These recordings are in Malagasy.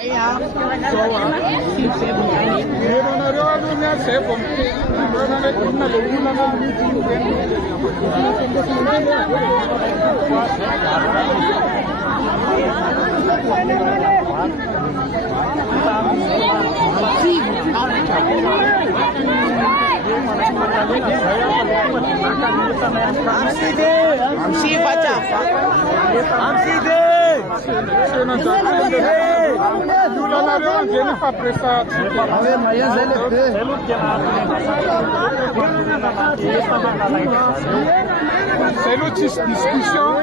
C'est l'autre discussion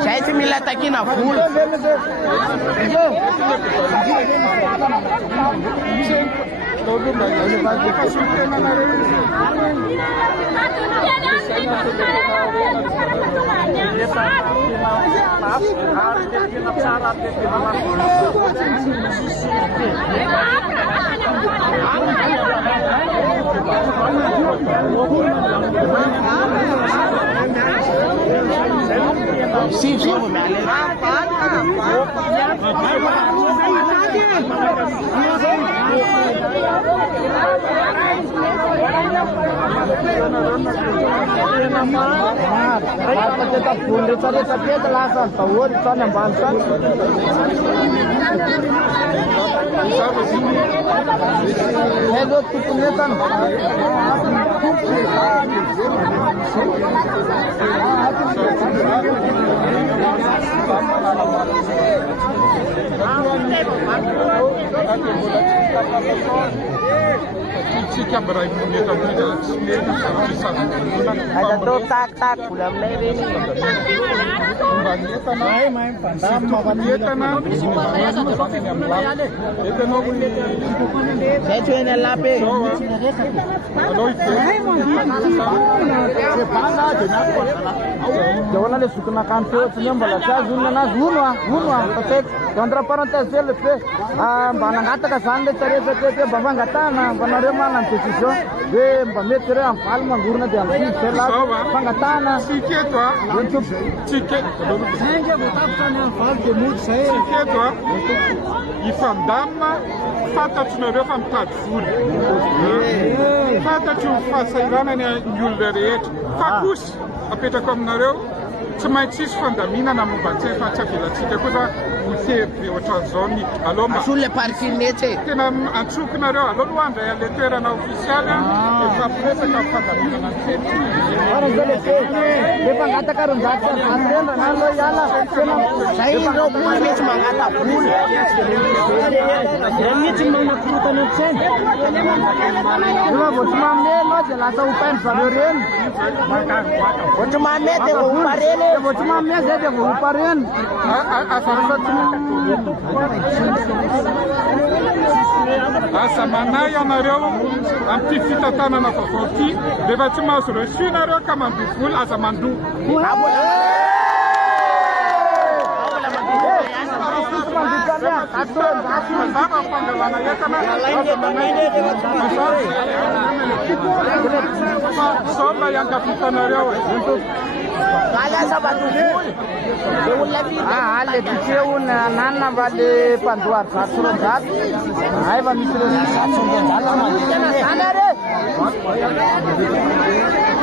Saya esse milata aqui na full. Sim, vamos me ada dotak bulan ini. Saya cuci lape. Jangan ada suka nak kantor senyum bala. Saya zunna na zunwa, patek. Contra parantese ele fe. Banangata ka sande cari sete babangata na banarema na petiso. Ve bametere am palma gurna de amsi sela bangatana. Ticket toi. Ticket. Senge botapsa ne fal de mut sai. Ticket toi. Ifandama fata tunareo famtatu full. Fata tu fasairana ne yulreet. Fakus apeta komnareo. Tsy maintsy isy fandaminana momba tsy efa tsy avelatsika koa fa mitery ohatran'izao ny aloma sulle parkinete tena antsokinareo aloha no andray ale toerana ofisialy efa presaka fandaminana Depa ngata karun jatsa atenda nalo yala sai ro pul mech mangata pul mech mangata fruta no chen dua botma me no jelasa upan sadoren botma me te uparene botma me je de uparen asa manay anareo amin'ny fitantanana vaovao rehefa tsy mahazo reçu nareo ka mandovola aza mandoa fangalana entana sao mba iangavitanareo le tikeu na nana vale panduar satro dat ai va misro satro dat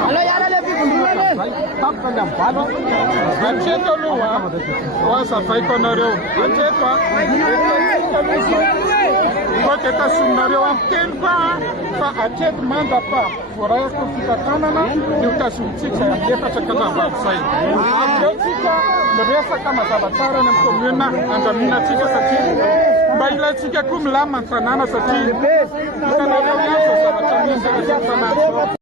halo yara le bigundule tapkanda palo ancheto luwa wasa faikonareo ancheto kote tasunareo amteny fa acheto manda pa forayako fitantanana io tasontsika efatra kalavatsay aveo tsika miresaka mazava tsara ny amin'ny commune andaminatsika satria mba ilaitsika koa milamina ny tanàna satria hitanareo ihany zao zavatra misy tanàna